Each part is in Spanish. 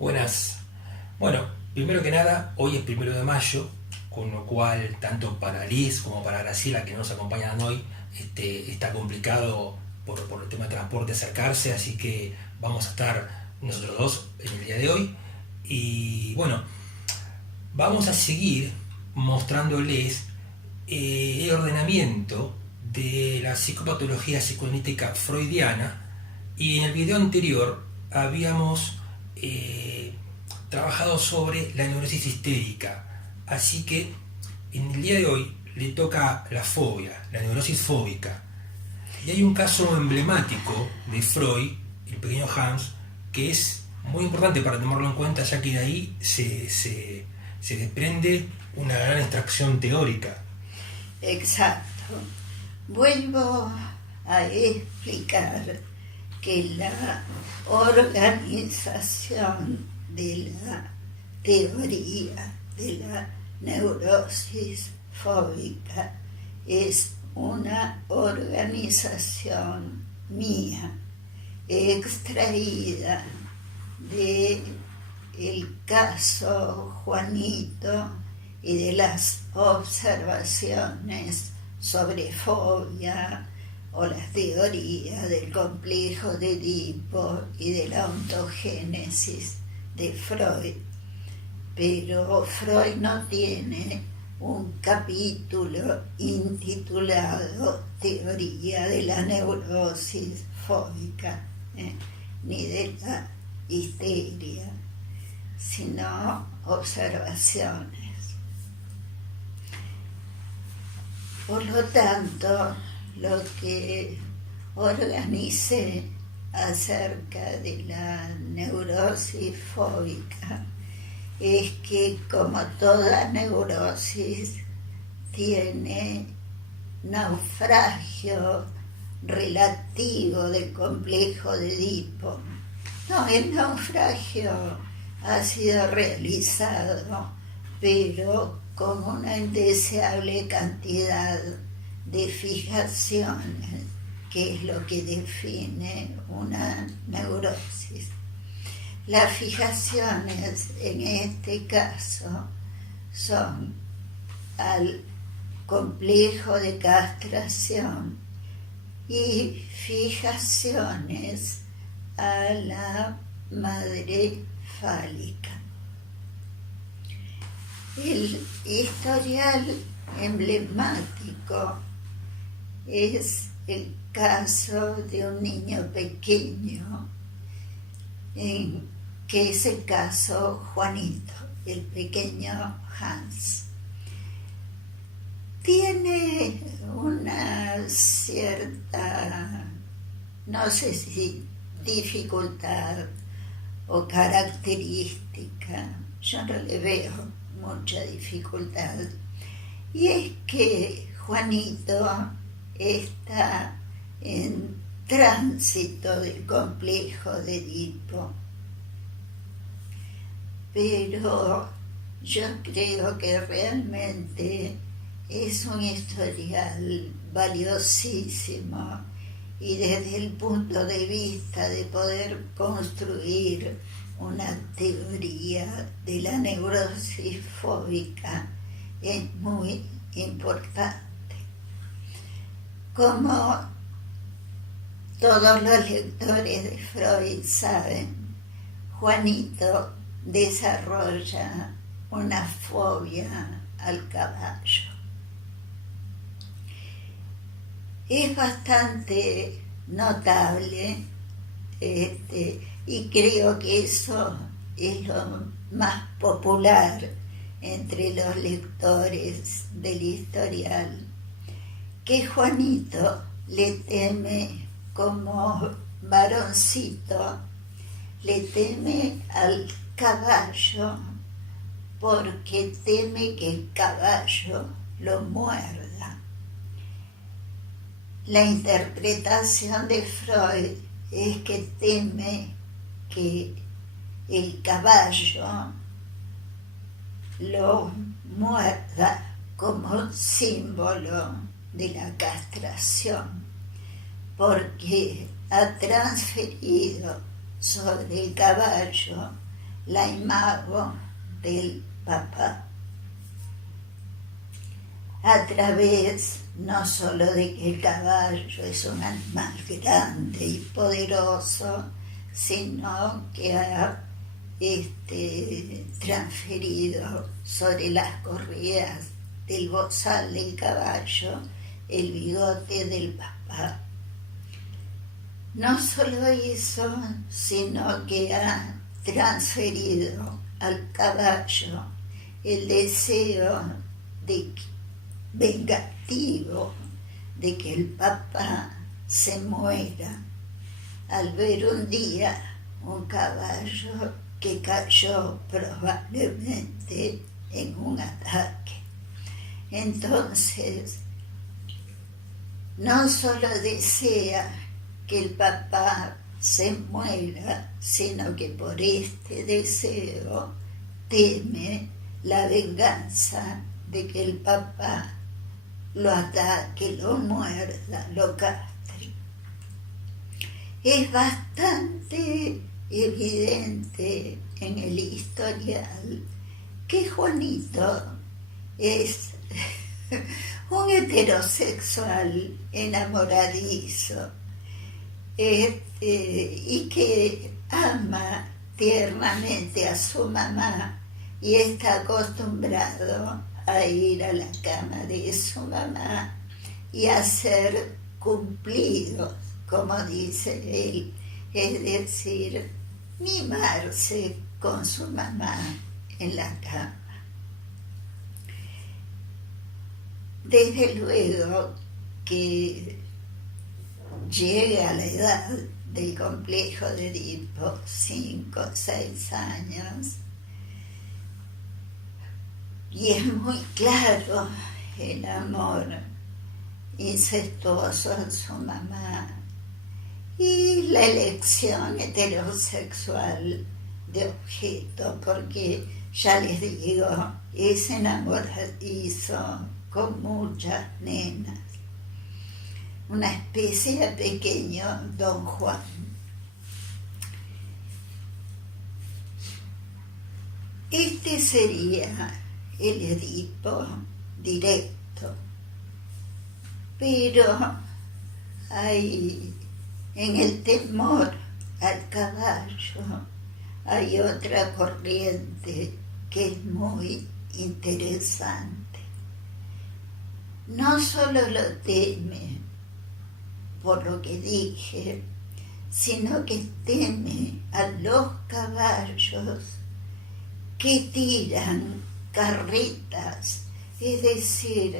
Buenas. Bueno, primero que nada, hoy es 1 de mayo, con lo cual, tanto para Liz como para Graciela, que no nos acompañan hoy, está complicado por el tema de transporte acercarse, así que vamos a estar nosotros dos en el día de hoy. Y bueno, vamos a seguir mostrándoles el ordenamiento de la psicopatología psicoanalítica freudiana. Y en el video anterior habíamos trabajado sobre la neurosis histérica, así que en el día de hoy le toca la fobia, la neurosis fóbica. Y hay un caso emblemático de Freud, el pequeño Hans, que es muy importante para tomarlo en cuenta, ya que de ahí se desprende una gran extracción teórica. Exacto. Vuelvo a explicar que la organización de la teoría de la neurosis fóbica es una organización mía, extraída de el caso Juanito y de las observaciones sobre fobia o la teoría del complejo de Edipo y de la ontogénesis de Freud. Pero Freud no tiene un capítulo intitulado Teoría de la neurosis fóbica, ni de la histeria, sino observaciones. Por lo tanto, lo que organicé acerca de la neurosis fóbica es que, como toda neurosis, tiene naufragio relativo del complejo de Edipo. No, el naufragio ha sido realizado, pero con una indeseable cantidad de fijaciones, que es lo que define una neurosis. Las fijaciones en este caso son al complejo de castración y fijaciones a la madre fálica. El historial emblemático es el caso de un niño pequeño, que es el caso Juanito, el pequeño Hans. Tiene una cierta, no sé si dificultad o característica, yo no le veo mucha dificultad, y es que Juanito está en tránsito del complejo de Edipo, pero yo creo que realmente es un historial valiosísimo, y desde el punto de vista de poder construir una teoría de la neurosis fóbica es muy importante. Como todos los lectores de Freud saben, Juanito desarrolla una fobia al caballo. Es bastante notable, y creo que eso es lo más popular entre los lectores del historial, que Juanito le teme como varoncito, le teme al caballo porque teme que el caballo lo muerda. La interpretación de Freud es que teme que el caballo lo muerda como símbolo de la castración, porque ha transferido sobre el caballo la imago del papá, a través no solo de que el caballo es un animal grande y poderoso, sino que ha transferido sobre las correas del bozal del caballo el bigote del papá. No solo eso, sino que ha transferido al caballo el deseo vengativo de que el papá se muera al ver un día un caballo que cayó probablemente en un ataque. Entonces, no solo desea que el papá se muera, sino que por este deseo teme la venganza de que el papá lo ataque, lo muerda, lo castre. Es bastante evidente en el historial que Juanito es un heterosexual enamoradizo, y que ama tiernamente a su mamá y está acostumbrado a ir a la cama de su mamá y a ser cumplidos, como dice él, es decir, mimarse con su mamá en la cama. Desde luego que llega a la edad del complejo de Edipo, 5 o 6 años, y es muy claro el amor incestuoso a su mamá y la elección heterosexual de objeto, porque ya les digo, es enamoradizo con muchas nenas, una especie de pequeño Don Juan. Este sería el Edipo directo, pero hay en el temor al caballo hay otra corriente que es muy interesante. No solo lo teme por lo que dije, sino que teme a los caballos que tiran carretas, es decir,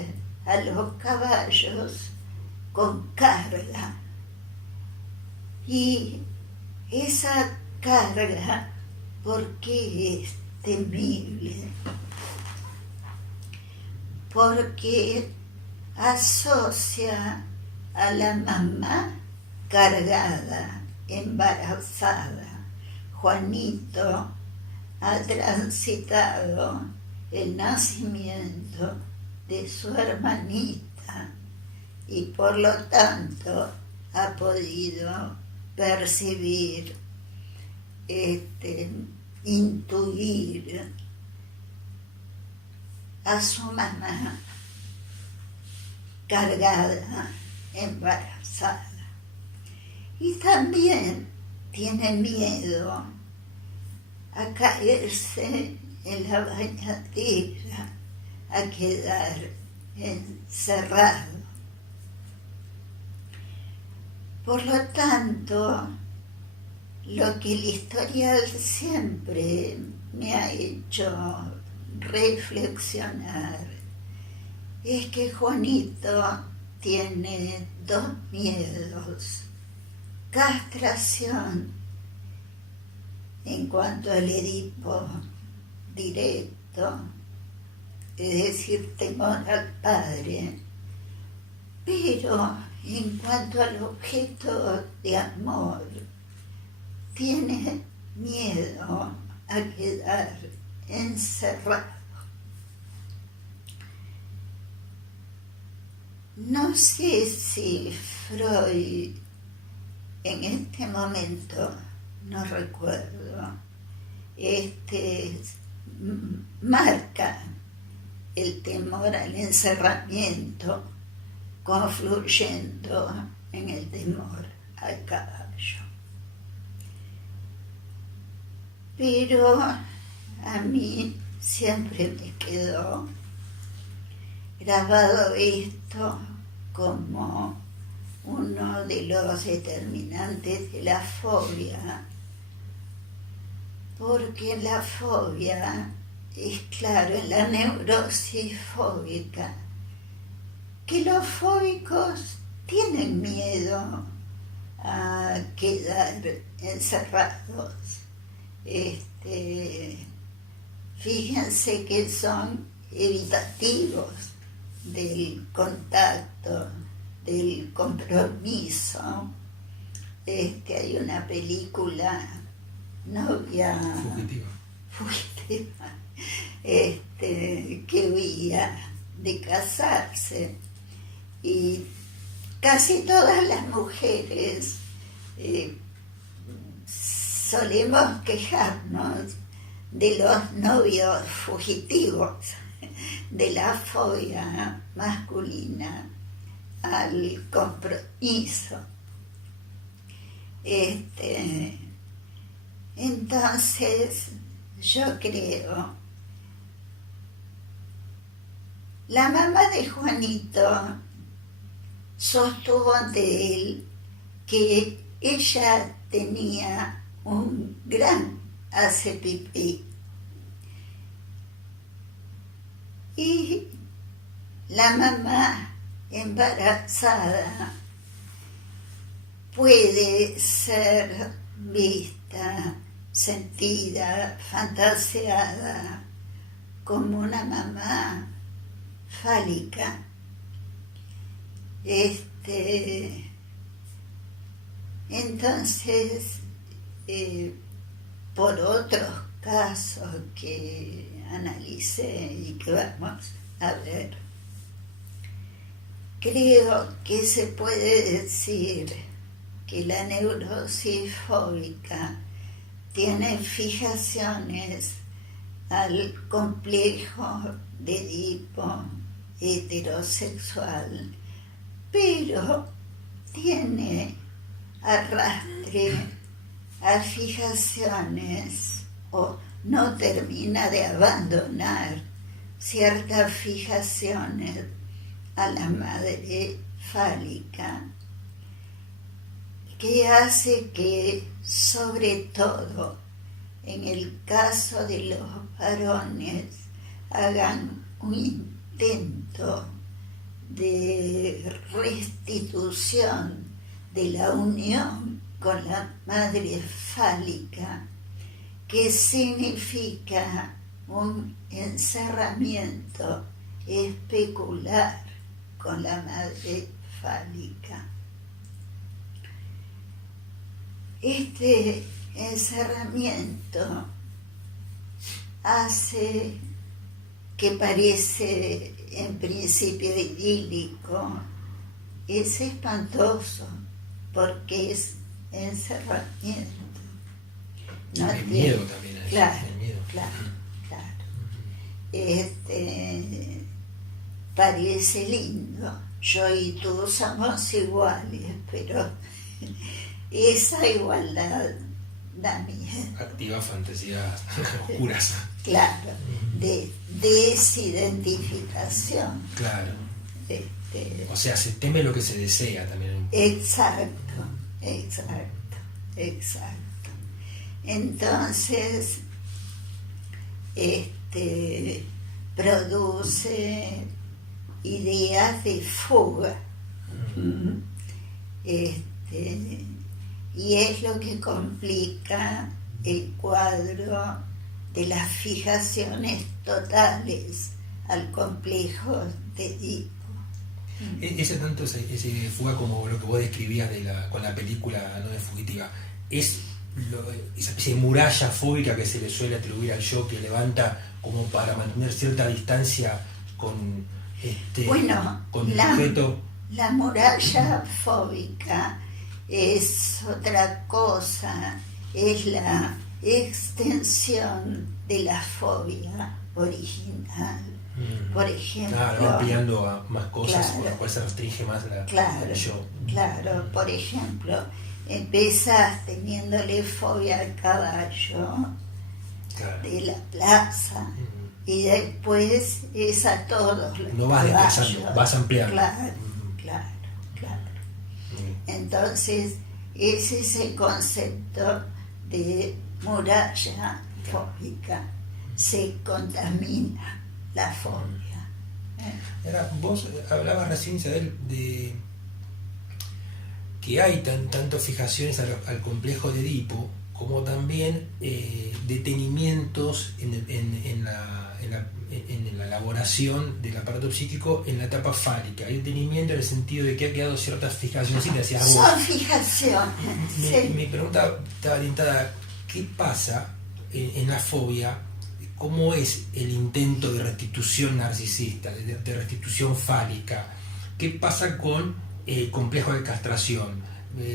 a los caballos con carga. Y esa carga, ¿por qué es temible? Porque asocia a la mamá cargada, embarazada. Juanito ha transitado el nacimiento de su hermanita y por lo tanto ha podido percibir, intuir a su mamá cargada, embarazada. Y también tiene miedo a caerse en la bañadera, a quedar encerrado. Por lo tanto, lo que el historial siempre me ha hecho reflexionar es que Juanito tiene dos miedos: castración en cuanto al Edipo directo, es decir, temor al padre, pero en cuanto al objeto de amor, tiene miedo a quedar encerrado. No sé si Freud en este momento, no recuerdo, marca el temor al encerramiento, confluyendo en el temor al caballo. Pero a mí siempre me quedó grabado esto como uno de los determinantes de la fobia, porque la fobia es claro en la neurosis fóbica, que los fóbicos tienen miedo a quedar encerrados. Fíjense que son evitativos del contacto, del compromiso. Hay una película, Novia fugitiva, que huía de casarse, y casi todas las mujeres solemos quejarnos de los novios fugitivos, de la fobia masculina al compromiso. Entonces, yo creo, la mamá de Juanito sostuvo ante él que ella tenía un gran hace-pipí. Y la mamá embarazada puede ser vista, sentida, fantaseada como una mamá fálica. Entonces, por otros casos que analicé y que vamos a ver, creo que se puede decir que la neurosis fóbica tiene fijaciones al complejo de Edipo heterosexual, pero tiene arrastre a fijaciones, o no termina de abandonar ciertas fijaciones a la madre fálica, que hace que, sobre todo en el caso de los varones, hagan un intento de restitución de la unión con la madre fálica, que significa un encerramiento especular con la madre fálica. Este encerramiento hace que parece en principio idílico, es espantoso porque es encerramiento. No hay miedo también a eso. Claro, miedo. claro. Parece lindo. Yo y tú somos iguales, pero esa igualdad da miedo. Activa fantasías oscuras. Claro, de desidentificación. Claro. O sea, se teme lo que se desea también. Exacto. Entonces, produce ideas de fuga. Y es lo que complica el cuadro de las fijaciones totales al complejo de Edipo. Ese fuga como lo que vos describías con la película Novia fugitiva, es esa especie de muralla fóbica que se le suele atribuir al yo, que levanta como para mantener cierta distancia con con el objeto. La muralla fóbica es otra cosa, es la extensión de la fobia original. Por ejemplo, va ampliando a más cosas, claro, por lo cual se restringe más el yo. Claro, por ejemplo, empezás teniéndole fobia al caballo de la plaza y después es a todos los no vas desplazando, vas ampliando. Claro. Entonces, ese es el concepto de muralla fóbica. Se contamina la fobia. Vos hablabas recién, Isabel, de que hay tanto fijaciones al complejo de Edipo como también detenimientos en la elaboración del aparato psíquico en la etapa fálica. Hay detenimiento en el sentido de que ha quedado ciertas fijaciones. ¿Sí te hacías vos? Son fijaciones. Mi pregunta estaba orientada: ¿qué pasa en la fobia? ¿Cómo es el intento de restitución narcisista, de restitución fálica? ¿Qué pasa con el complejo de castración?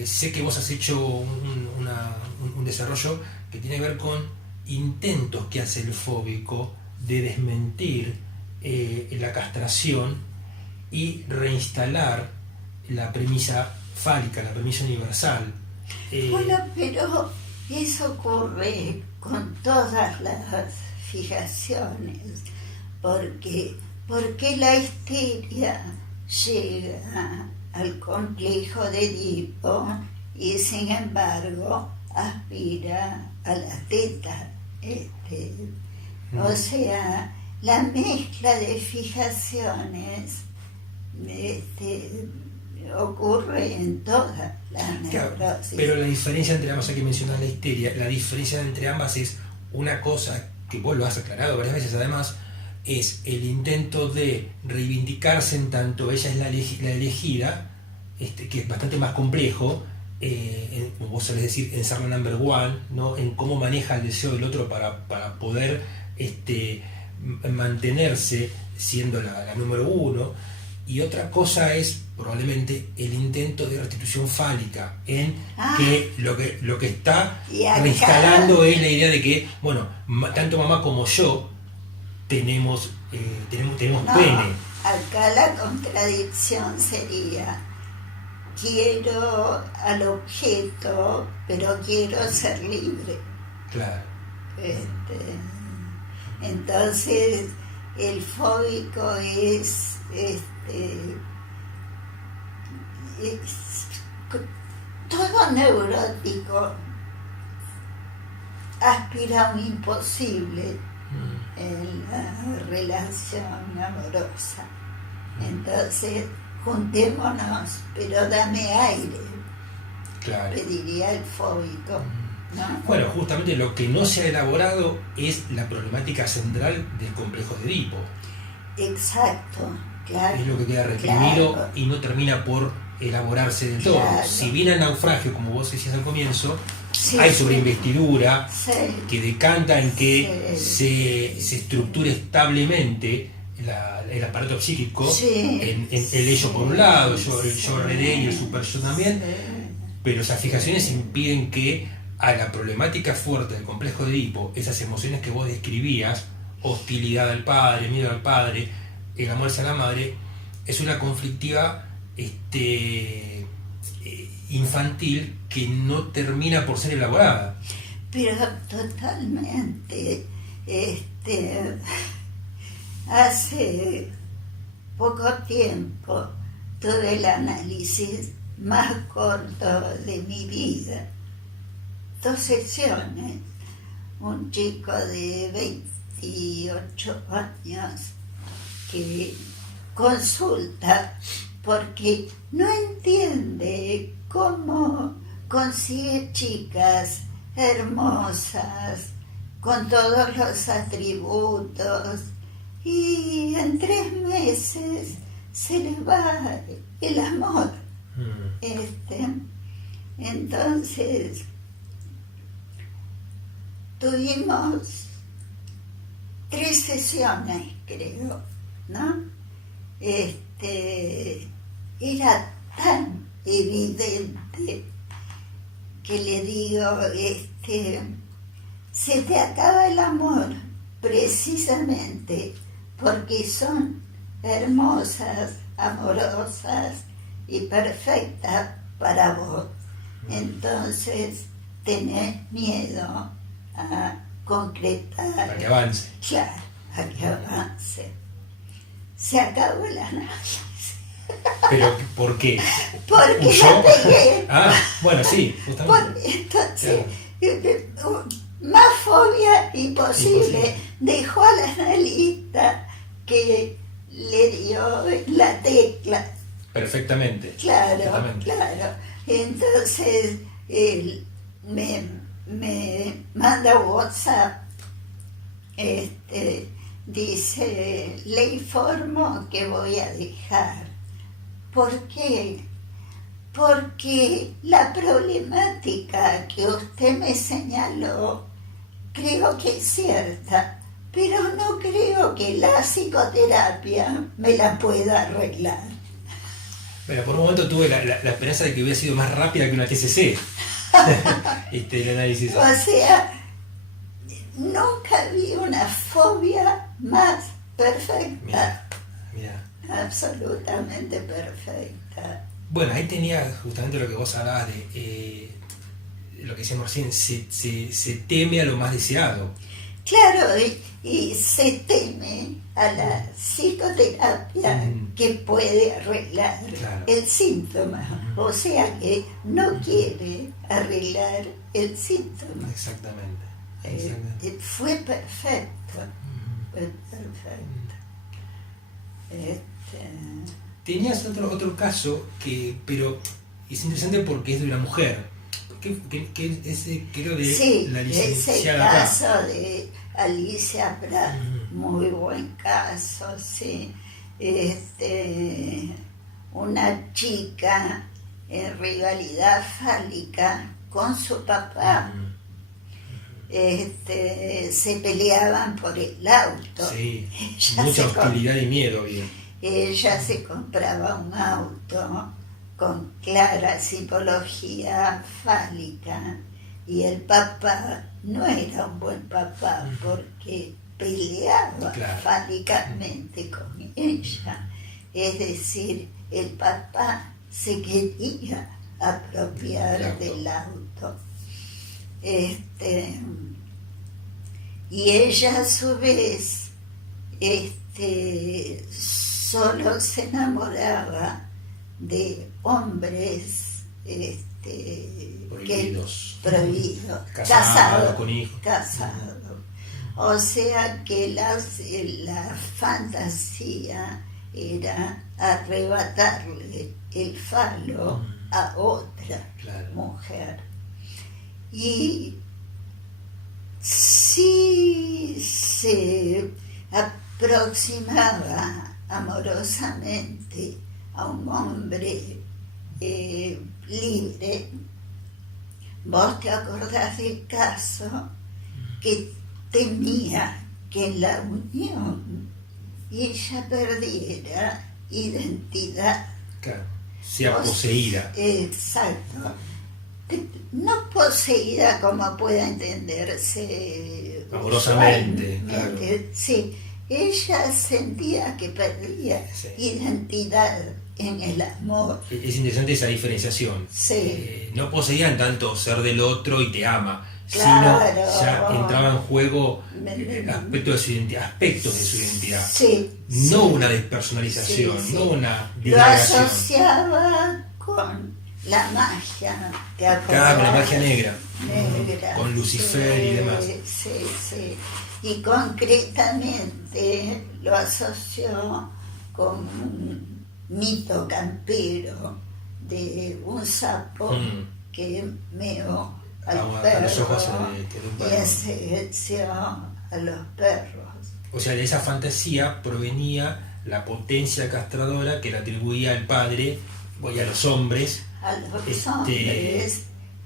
Sé que vos has hecho un desarrollo que tiene que ver con intentos que hace el fóbico de desmentir la castración y reinstalar la premisa fálica, la premisa universal. Bueno, pero eso ocurre con todas las fijaciones, porque la histeria llega al complejo de Edipo y sin embargo aspira a la teta. O sea, la mezcla de fijaciones ocurre en todas las neurosis. Pero la diferencia entre ambas, hay que mencionar la histeria, la diferencia entre ambas es una cosa que vos lo has aclarado varias veces además, es el intento de reivindicarse en tanto ella es la elegida, que es bastante más complejo, como vos sabés decir, en ser la number one, ¿no? En cómo maneja el deseo del otro para poder mantenerse siendo la número uno. Y otra cosa es probablemente el intento de restitución fálica, en que lo que está reinstalando es la idea de que, bueno, tanto mamá como yo tenemos pene. Acá la contradicción sería: quiero al objeto, pero quiero ser libre. Claro. Entonces, el fóbico es todo neurótico aspira a un imposible en la relación amorosa. Entonces, juntémonos, pero dame aire, claro. Pediría el fóbico, ¿no? Bueno, justamente lo que no se ha elaborado es la problemática central del complejo de Edipo. Exacto, claro. Es lo que queda reprimido, claro. Y no termina por elaborarse del todo. Claro. Si bien el naufragio, como vos decías al comienzo, sí, hay sobreinvestidura que decanta en que se estructure establemente el aparato psíquico, en el ello por un lado, el yo redé y el super yo también, pero esas fijaciones impiden que a la problemática fuerte del complejo de Edipo, esas emociones que vos describías, hostilidad al padre, miedo al padre, el amor hacia la madre, es una conflictiva infantil que no termina por ser elaborada. Pero totalmente. Hace poco tiempo tuve el análisis más corto de mi vida. 2 sesiones. Un chico de 28 años que consulta porque no entiende cómo consigue chicas hermosas con todos los atributos y en 3 meses se le va el amor. Entonces tuvimos 3 sesiones, creo, ¿no? Era tan evidente que le digo, se te acaba el amor precisamente porque son hermosas, amorosas y perfectas para vos. Entonces tenés miedo a concretar. A que avance. Claro, a que avance. Se acabó la novia. ¿Pero por qué? Porque ¿Huyó? la pegué. Ah, bueno, sí, justamente. Entonces, más fobia imposible. Dejó a la analista que le dio la tecla. Perfectamente. Claro, Perfectamente. claro. Entonces, él me manda WhatsApp, dice, le informo que voy a dejar. ¿Por qué? Porque la problemática que usted me señaló creo que es cierta, pero no creo que la psicoterapia me la pueda arreglar. Bueno, por un momento tuve la esperanza de que hubiera sido más rápida que una TCC. El análisis. O sea, nunca vi una fobia más perfecta. Mira. Absolutamente perfecta. Bueno, ahí tenía justamente lo que vos hablabas de lo que decíamos recién, se teme a lo más deseado. Claro, y se teme a la psicoterapia que puede arreglar el síntoma. O sea que no quiere arreglar el síntoma. Exactamente. Fue perfecto. Fue perfecto. Tenías otro caso pero es interesante porque es de una mujer. Que ese creo de sí, la licenciada ese caso de Alicia Prat, muy buen caso, sí. Una chica en rivalidad fálica con su papá. Se peleaban por el auto. Sí, mucha hostilidad y miedo había. Ella se compraba un auto con clara simbología fálica y el papá no era un buen papá porque peleaba fálicamente con ella. Es decir, el papá se quería apropiar del auto. Y ella a su vez solo se enamoraba de hombres prohibidos, casados con hijos. O sea que la fantasía era arrebatarle el falo a otra mujer. Y si se aproximaba amorosamente a un hombre libre, vos te acordás del caso que temía que en la unión ella perdiera identidad. Claro, sea poseída. Exacto. No poseída como pueda entenderse amorosamente, claro. Sí, ella sentía que perdía identidad en el amor. Es interesante esa diferenciación. Sí. No poseían tanto ser del otro y te ama, claro, sino ya entraba en juego aspectos de su identidad. Sí, no una despersonalización, sí. no una lo asociaba con la magia, ¿te acordás? Con la magia negra. Con Lucifer y demás. Sí. Y concretamente lo asoció con un mito campero de un sapo que meó al perro, a los ojos de un perro. Y asesió a los perros. O sea, de esa fantasía provenía la potencia castradora que le atribuía el padre y a los hombres. A los hombres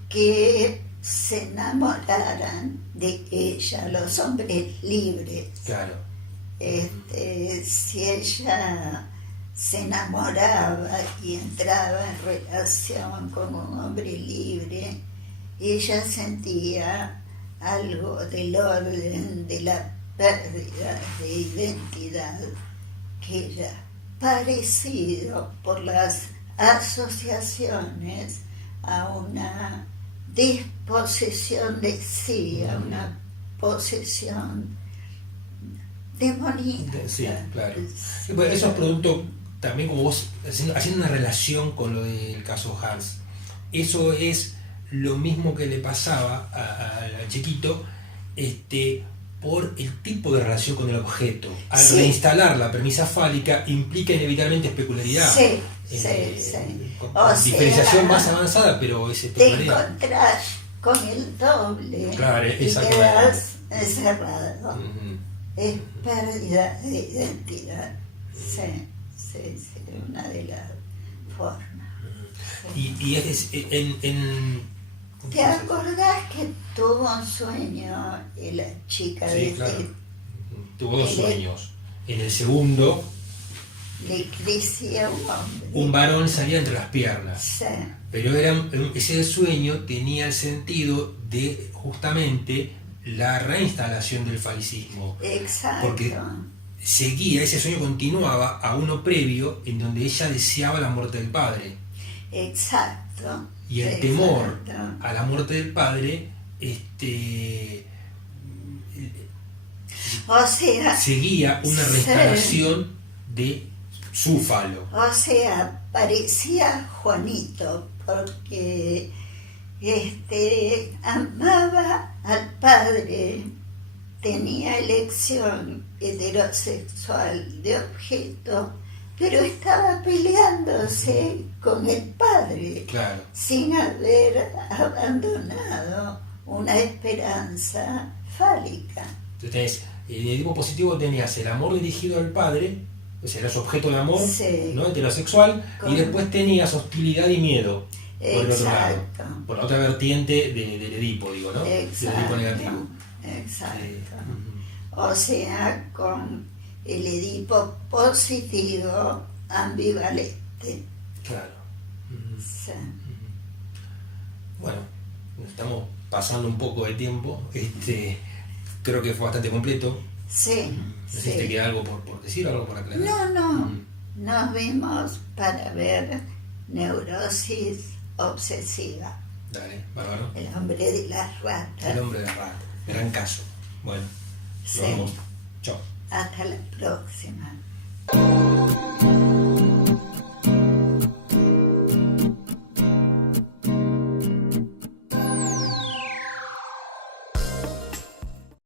que se enamoraran de ella, los hombres libres. Claro. Si ella se enamoraba y entraba en relación con un hombre libre, ella sentía algo del orden de la pérdida de identidad que ya parecido por las asociaciones a una disposición de sí, a una posesión demoníaca. Sí, claro. Bueno, eso es producto también, como vos, haciendo una relación con lo del caso Hans. Eso es lo mismo que le pasaba al chiquito, por el tipo de relación con el objeto. Al reinstalar la premisa fálica implica inevitablemente especularidad. Sí. Con diferenciación más avanzada, pero es especularidad. Te encontrás con el doble, claro, y quedas encerrado. Es pérdida de identidad. Sí, una de las formas. Y es ¿Te acordás que tuvo un sueño la chica sí, claro. Tuvo dos sueños. En el segundo, le crecía un hombre. Un varón salía entre las piernas. Sí. Pero ese sueño tenía el sentido de justamente la reinstalación del falicismo. Exacto. Porque ese sueño continuaba a uno previo en donde ella deseaba la muerte del padre. Exacto. Y el temor a la muerte del padre, o sea, seguía una reinstalación de su falo. O sea, parecía Juanito, porque amaba al padre, tenía elección heterosexual de objeto, pero estaba peleándose con el padre, Claro. sin haber abandonado una esperanza fálica. Entonces, en el tipo positivo tenías el amor dirigido al padre, o sea, eras objeto de amor, sí, ¿no? Heterosexual, y después tenías hostilidad y miedo por el otro lado, por la otra vertiente del Edipo, digo, ¿no? Exacto. Del Edipo negativo. Exacto. O sea, con el Edipo positivo ambivalente. Claro. Sí. Bueno, estamos pasando un poco de tiempo. Creo que fue bastante completo. Sí. No sé si te queda algo por decir, algo por aclarar. No. Nos vimos para ver neurosis obsesiva. Dale, bárbaro. El hombre de las ratas. El hombre de la rata. Gran caso. Bueno, Sí. nos vemos. Chao. Hasta la próxima.